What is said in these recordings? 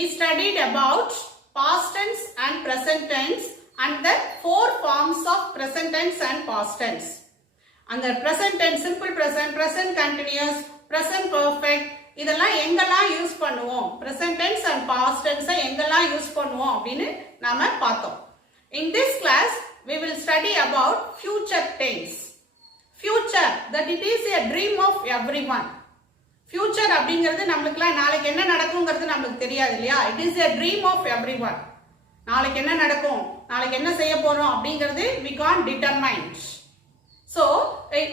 we studied about past tense and present tense and the four forms of present tense and past tense. And the present tense, simple present, present continuous, present perfect, இதெல்லாம் எங்கெல்லாம் யூஸ் பண்ணுவோம், present tense and past tense எங்கெல்லாம் யூஸ் பண்ணுவோம் அப்படின்னு நாம பார்த்தோம். In this class we will study about future tense. Future, that it is a dream of everyone. Future அப்படிங்கிறது நம்மளுக்குலாம் நாளைக்கு என்ன நடக்கும்ங்கிறது நமக்கு தெரியாது இல்லையா? It is a dream of everyone. நாளைக்கு என்ன நடக்கும், நாளைக்கு என்ன செய்ய போறோம் அப்படிங்கிறது we can't determine. So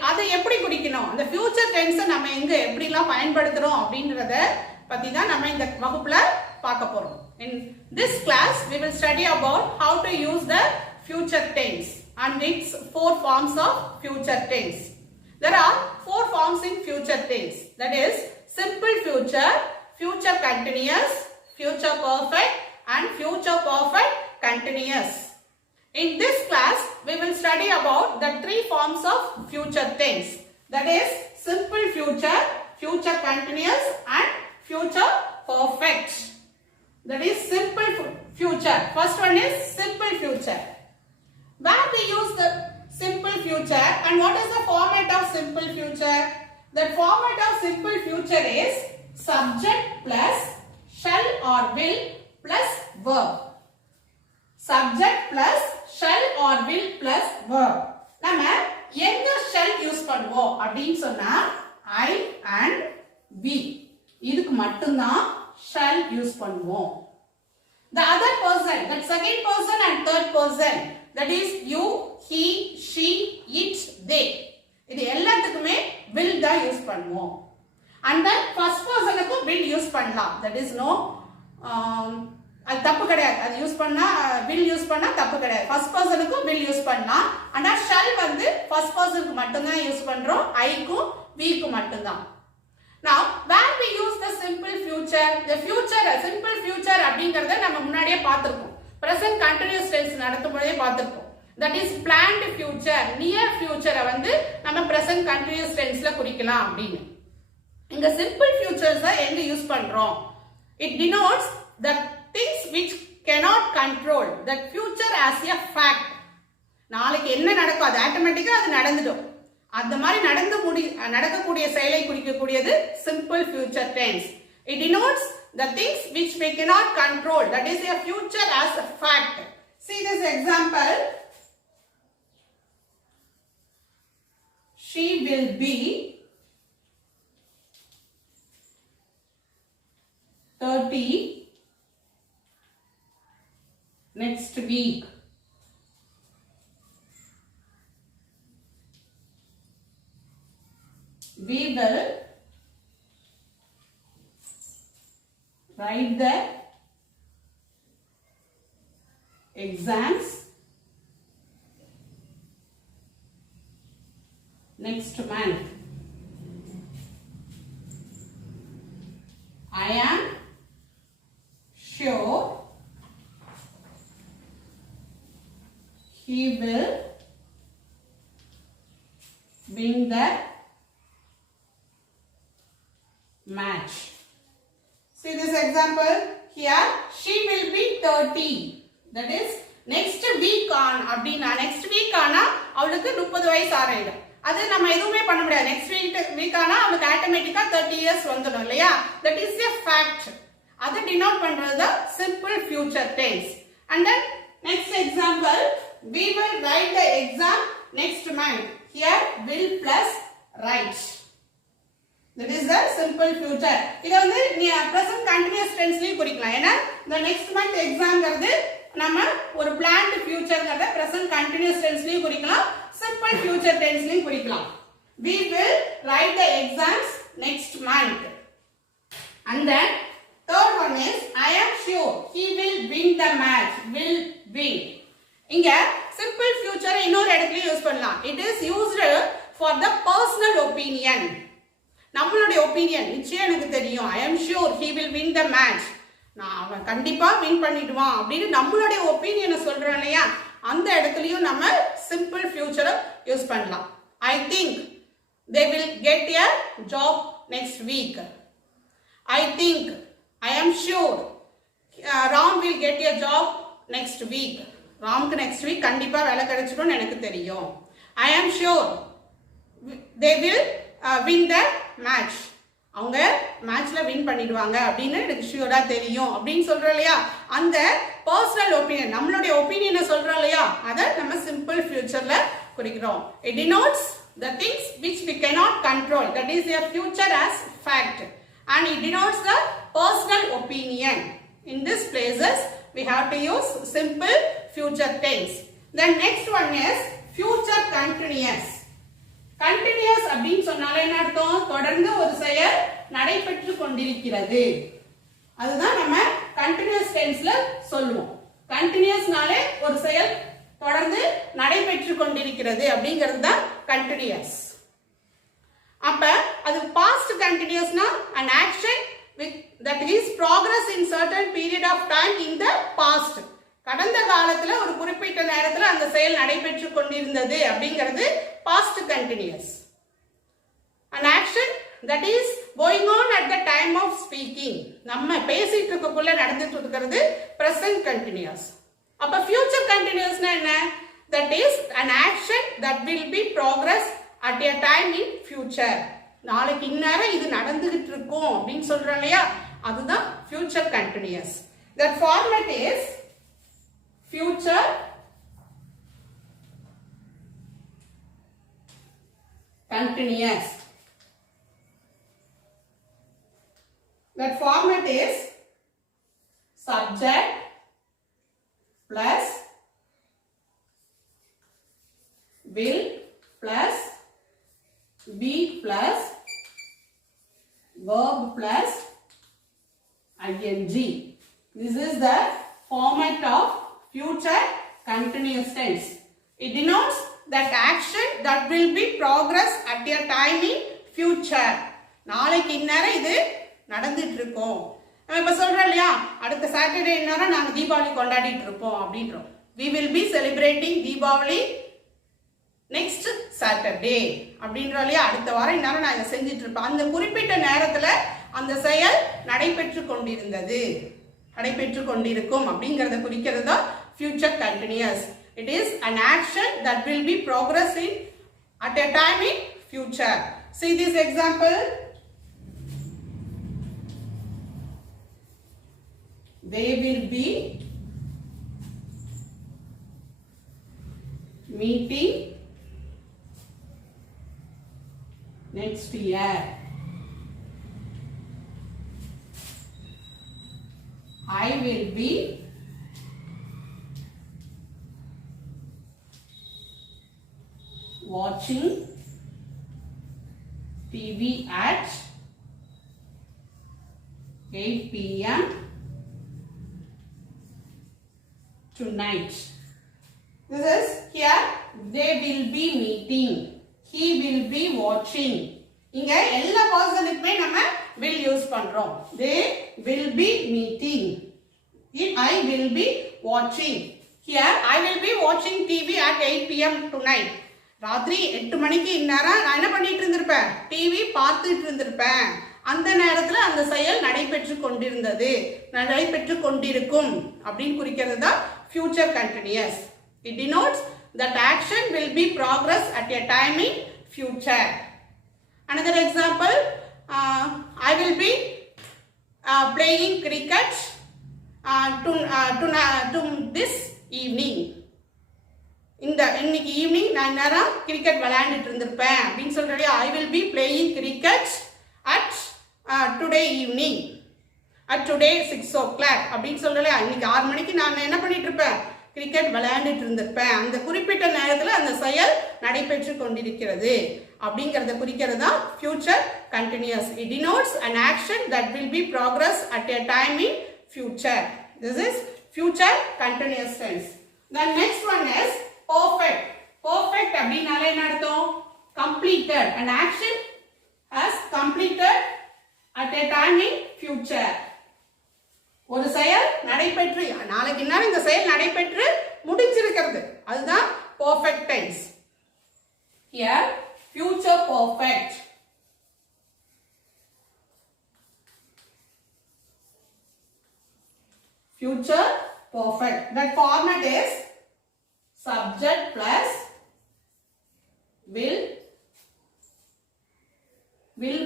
அதை எப்படி குறிக்கணும், அந்த ஃபியூச்சர் டென்ஸை நம்ம எங்க எப்படிலாம் பயன்படுத்துறோம் அப்படின்றத பத்தி தான் நம்ம இந்த வகுப்புல பார்க்க போறோம். In this class we will study about how to use the future tense and its four forms of future tense. There are four forms in future tense, that is simple future, future continuous, future perfect and future perfect continuous. In this class we will study about the three forms of future tense, that is simple future, future continuous and future perfect. That is simple future. First one is simple future. Where we use the simple future and what is the format of simple future? The format of simple future is subject plus shall or will plus verb. Subject plus shall or will plus verb. நம்ம எங்க shall use பண்ணுவோம் அப்படின்னு சொன்னா I and we, இதுக்கு மட்டும்தான் shall use பண்ணுவோம். The other person, that second person and third person, that is you, he, she, it, they, இது எல்லாத்துக்குமே will தான் யூஸ் பண்ணுவோம். And then first personக்கு will யூஸ் பண்ணலாம், that is no அது தப்பு கிடையாது, அது யூஸ் பண்ணா will யூஸ் பண்ணா தப்பு கிடையாது. ஃபர்ஸ்ட் பர்சனுக்கு will யூஸ் பண்ணலாம். ஆனா shall வந்து ஃபர்ஸ்ட் பர்சனுக்கு மட்டும் தான் யூஸ் பண்றோம், I க்கு we க்கு மட்டும் தான். Now where we use the simple future, the future simple future அப்படிங்கறத நம்ம முன்னாடியே பார்த்திருக்கோம், present continuous tense நடத்தும்போதே பார்த்திருக்கோம். That is planned future, near future வந்து நம்ம present continuous tenseல குறிக்கலாம் அப்படின்னு. இங்க simple futures எங்க யூஸ் பண்றோம்? It denotes the things which cannot control, that future as a fact. நாளைக்கு என்ன நடக்கும் அது ஆட்டோமேட்டிக்கா அது நடந்துடும், அந்த மாதிரி நடக்கக்கூடிய செயலை குறிக்கக்கூடியது simple future tense. It denotes the things which we cannot control, that is a future as a fact. See this example. She will be 30 next week. We will write the exams next month. I am sure he will win the match. See this example here. She will be 30. That is next week on அப்படினா next week ஆனா அவளுக்கு 30 வயசு ஆயிடும். அது நம்ம எதுவுமே பண்ண முடியாது. next week ஆனா அவளுக்கு ஆட்டோமேட்டிக்கா 30 years வந்துடும் இல்லையா? That is a fact. அது denote பண்றது simple future tense. And then next example, we will write the exam next month. Here will plus write. That is the simple future. இது வந்து present continuous tenseலயும் குறிக்கலாம். ஏன்னா the next month examங்கிறது நம்ம ஒரு planned futureங்கறத present continuous tenseலயும் குறிக்கலாம், simple future tenseலயும் குறிக்கலாம். We will write the exams next month. And then third one is I am sure he will win the match. Will win. இங்க simple future இன்னொரு இடத்துல யூஸ் பண்ணலாம். It is used for the personal opinion. நம்மளுடைய ஒப்பீனியன், நிச்சயம் எனக்கு தெரியும், I am sure he will win the match, நான் அவன் கண்டிப்பா வின் பண்ணிடுவான் அப்படின்னு நம்மளுடைய ஒப்பீனியனை சொல்றோம் இல்லையா, அந்த இடத்துலயும் நம்ம simple future யூஸ் பண்ணலாம். I think they will get a job next week. I think, I am sure Ram will get a job next week. ராம்க்கு next week கண்டிப்பா வேலை கிடைச்சிடும் எனக்கு தெரியும். I am sure they will win the match. அவங்க மேட்ச்ல வின் பண்ணிடுவாங்க அப்படின்னு எனக்கு ஷூரா தெரியும் அப்படின்னு சொல்றோம் இல்லையா. அந்த பர்சனல் ஒப்பீனியன், நம்மளுடைய ஒப்பீனியனை சொல்றோம் இல்லையா, அதை நம்ம சிம்பிள் ஃபியூச்சர்ல குறிக்கிறோம். It denotes the things which we cannot control, that is a future as fact, and it denotes the personal opinion. In these places we have to use simple future tense. Then next one is future continuous. Continuous அப்படின்னு சொன்னாலே என்ன அர்த்தம்? தொடர்ந்து ஒரு செயல் நடைபெற்று கொண்டிருக்கிறது. அதுதான் நம்ம continuous tenseல சொல்லுவோம். continuousனாலே ஒரு செயல் தொடர்ந்து நடைபெற்று கொண்டிருக்கிறது அப்படிங்கிறது தான் continuous. அப்ப அது past continuousனா an action that is progress in certain period of time in the past. கடந்த காலத்துல ஒரு குறிப்பிட்ட நேரத்துல அந்த செயல் நடைபெற்று கொண்டிருந்தது அப்படிங்கிறது past continuous. An action that is going on at the time of speaking. நம்ம பேசிட்டு இருக்கக்குள்ள நடந்துட்டு இருக்கிறது present continuous. அப்ப future continuousனா என்ன? That is an action that will be progress at a time in future. நாளைக்கு இந்நேரம் இது நடந்துகிட்டு இருக்கும் அப்படின்னு சொல்றோம் இல்லையா, அதுதான் future continuous. That format is future continuous. That format is subject plus will plus be plus verb plus ing. This is the format of future continuous tense. It denotes that action that will be progress at a time in future. நாளைக்கு இந்நேரம் இது நடந்துட்டு இருக்கும். நம்ம இப்ப சொல்றோம் இல்லையா, அடுத்த சாட்டர்டே இந்நேரம் நாங்க தீபாவளி கொண்டாடிட்டு இருப்போம் அப்படின்றோம். We will be celebrating Deepavali next Saturday அப்படின்றோம் இல்லையா. அடுத்த வாரம் இந்நேரம் நான் இதை செஞ்சுட்டு இருப்பேன். அந்த குறிப்பிட்ட நேரத்துல அந்த செயல் நடைபெற்று கொண்டிருந்தது, நடைபெற்று கொண்டிருக்கும் அப்படிங்கறத குறிக்கிறது தான் future continuous. It is an action that will be progressing at a time in future. See this example. They will be meeting next year. I will be watching TV at 8 p.m. tonight. This is here they will be meeting, he will be watching. இங்க எல்லா பர்சனுக்குமே நம்ம will use பண்றோம். They will be meeting, I will be watching. Here I will be watching TV at 8 p.m. tonight. ராத்திரி 8 மணிக்கு இந்நேரம் நான் என்ன பண்ணிட்டு இருந்திருப்பேன்? டிவி பார்த்துட்டு இருந்திருப்பேன். அந்த நேரத்துல அந்த செயல் நடைபெற்று கொண்டிருந்தது, நடைபெற்று கொண்டிருக்கும் அப்படின்னு குறிக்கிறது தான் future continuous. It denotes that action will be progress at a time in future. Another example, I will be playing cricket to this evening. இன்னைக்கு ஈவினிங் நான் நேரம் கிரிக்கெட் விளையாண்டுட்டு இருந்திருப்பேன் அப்படின்னு சொல்றேன். I will be playing cricket at today evening, at today 6 o'clock அப்படின்னு சொல்றேன். இன்னைக்கு 6 மணிக்கு நான் என்ன பண்ணிட்டு இருப்பேன்? கிரிக்கெட் விளையாண்டுட்டு இருந்திருப்பேன். அந்த குறிப்பிட்ட நேரத்துல அந்த செயல் நடைபெற்று கொண்டிருக்கிறது அப்படிங்கறத குறிக்கிறது தான் future continuous. It denotes an action that will be progress at a time in future. This is future continuous tense. The next one is perfect. Perfect அப்படினாலே என்ன அர்த்தம்? Completed. An action has completed at a time in future. ஒரு செயல் நடைபெற்று, நாளைக்கு என்ன இந்த செயல் நடைபெற்று முடிஞ்சிருக்கிறது, அதுதான் perfect tense. Here future perfect. future perfect. That format is subject plus will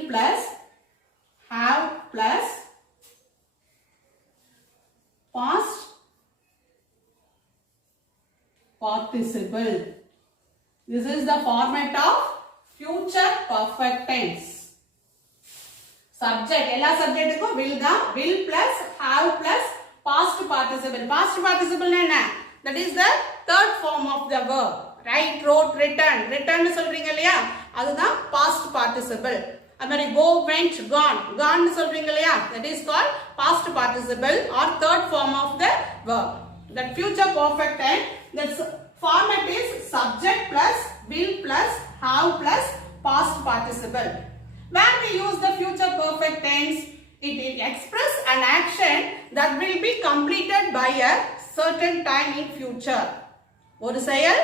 plus have plus past participle. This is the format of future perfect tense. Subject, எல்லா சப்ஜெக்ட்டுக்கும் will தான், will plus have plus past participle. Past participle என்ன? That is the third form of the verb. Write, wrote, written. Written சொல்றீங்க இல்லையா? அதுதான் past participle. அது மாதிரி go, went, gone. Gone சொல்றீங்க இல்லையா? That is called past participle or third form of the verb. That future perfect tense, that format is subject plus will plus have plus past participle. When we use the future perfect tense, it expresses an action that will be completed by a certain time in future. ஒரு செயல்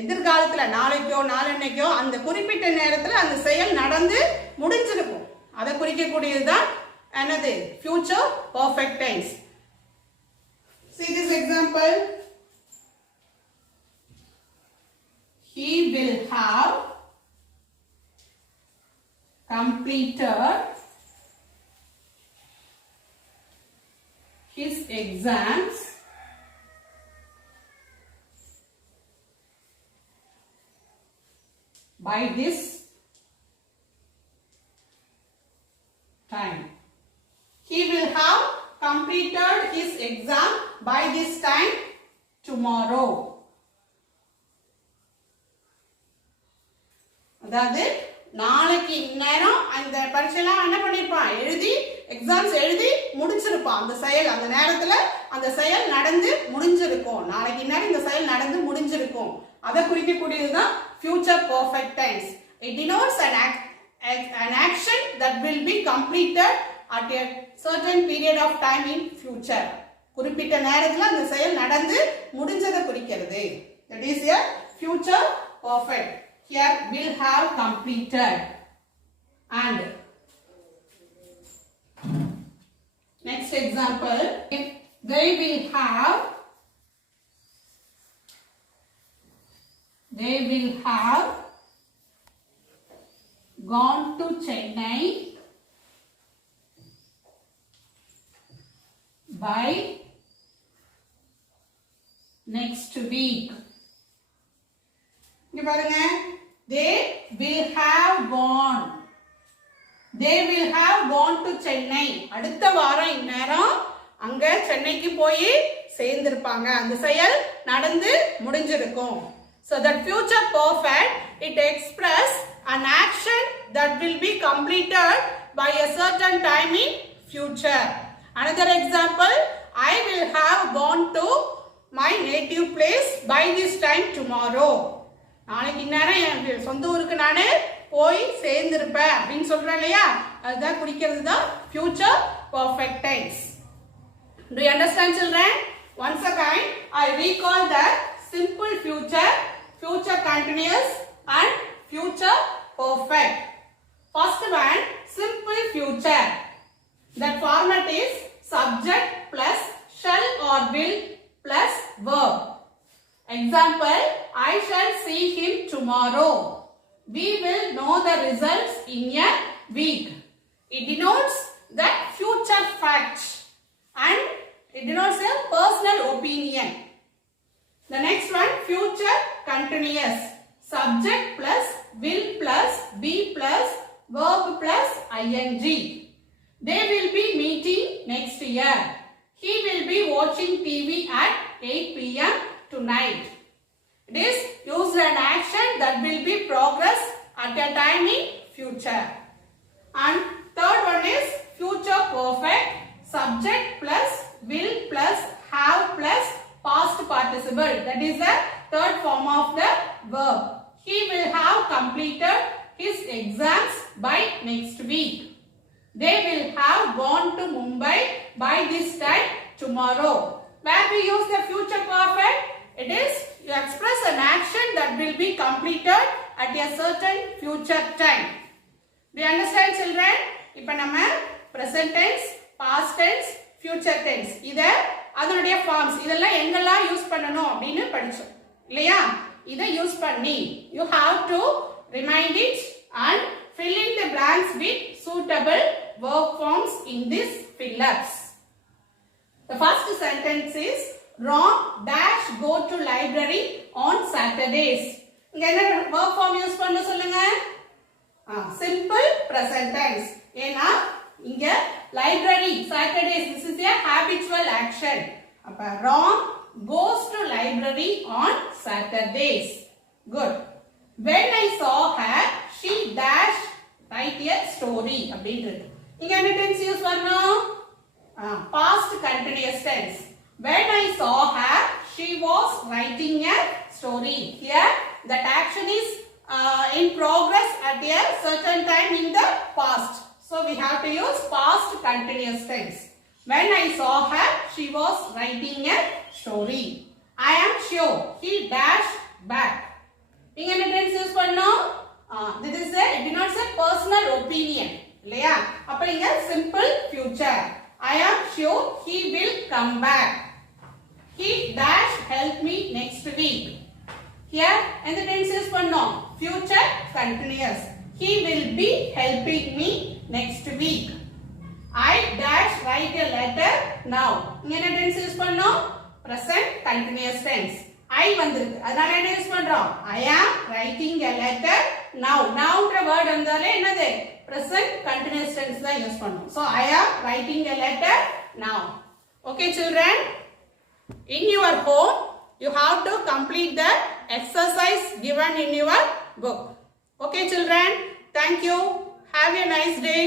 எதிர்காலத்துல நாளைக்கோ நாளன்னைக்கோ அந்த குறிப்பிட்ட நேரத்துல அந்த செயல் நடந்து முடிஞ்சிருக்கும். அதை குறிக்கக்கூடியது தான் என்னது? future perfect tense. See this example. He will have completed his exams by this time. He will have completed his exam by this time tomorrow. அதாவது நாளைக்கு நேரம் அந்த பரீட்சைலாம் என்ன பண்ணிருப்பான்? எழுதி எக்ஸாம்ஸ் எழுதி முடிச்சிருப்பான். அந்த செயல் அந்த நேரத்துல அந்த செயல் நடந்து முடிஞ்சிருக்கும். நாளைக்கு நேரம் இந்த செயல் நடந்து முடிஞ்சிருக்கும். அதை குறிக்கக்கூடியதுதான் future perfect tense. It denotes an action that will be completed at a certain period of time in future. குறிப்பிட்ட நேரத்துல அந்த செயல் நடந்து முடிஞ்சதை குறிக்கிறது. That is a future perfect. Here will have completed. And next example, they will have gone to Chennai by next week. இங்க பாருங்க, they will have gone to Chennai. அடுத்த வாரம் இந்நேரம் அங்க சென்னைக்கு போய் சேர்ந்திருப்பாங்க. அந்த செயல் நடந்து முடிஞ்சிருக்கும். So that future perfect, it express an action that will be completed by a certain time in future. Another example, I will have gone to my native place by this time tomorrow. நாளைக்கு நேரம் என் சொந்த ஊருக்கு நானே போய் சேர்ந்திருப்பேன் அப்படின்னு சொல்றேன் இல்லையா? அதுதான் குறிக்கிறது தான் future perfect tense. Do you understand, children? Once again, I recall the simple future, future continuous and future perfect. First one, simple future. That format is subject plus shall or will plus verb. Example, I shall see him tomorrow. We will know the results in a week. It denotes that future fact and it denotes a personal opinion. The next one, future continuous. Subject plus will plus be plus verb plus ing. They will be meeting next year. He will be watching TV at 8 p.m. tonight. It is used an action that will be progress at a time in future. And third one is future perfect. Subject plus will plus have plus past participle. That is the third form of the verb. He will have completed his exams by next week. They will have gone to Mumbai by this time tomorrow. Where we use the future perfect, it is you express an action that will be completed at a certain future time. Do you understand, children? இப்போ நம்ம present tense, past tense, future tense. இத அதனுடைய forms இதெல்லாம் எங்கெல்லாம் யூஸ் பண்ணனும் அப்படினு படிச்சோம் இல்லையா? இத யூஸ் பண்ணி you have to remind it and fill in the blanks with suitable verb forms in this fill-ups. The first sentence is Ram dash go to library on Saturdays. இங்க என்ன verb form யூஸ் பண்ண சொல்லுங்க? Simple present tense. ஏனா இங்க library Saturdays, this is a habitual action. அப்ப Ram goes to library on Saturdays. Good. When I saw her, she dash write a story அப்படின்றது. இங்க என்ன tense யூஸ் பண்ணோம்? Past continuous tense. When I saw her, she was writing a story. Here that action is in progress at a certain time in the past. So we have to use past continuous tense. When I saw her, she was writing a story. I am sure he dashed back. இங்க என்ன tense use பண்ணோம்? This is a it denotes a personal opinion. இல்லையா? அப்ப இங்க simple future. I am sure he will come back. He dash help me next week. Here எந்த tense use பண்ணோம்? Future continuous. He will be helping me next week. I dash write a letter now. இங்க என்ன tense use பண்ணோம்? Present continuous tense. I வந்திருக்கு. அதனால என்ன யூஸ் பண்றோம்? I am writing a letter now. Nowன்ற word வந்தாலே என்னது? Present continuous tense தான் யூஸ் பண்ணோம். So I am writing a letter now. Okay children, in your home you have to complete the exercise given in your book. Okay children, thank you. Have a nice day.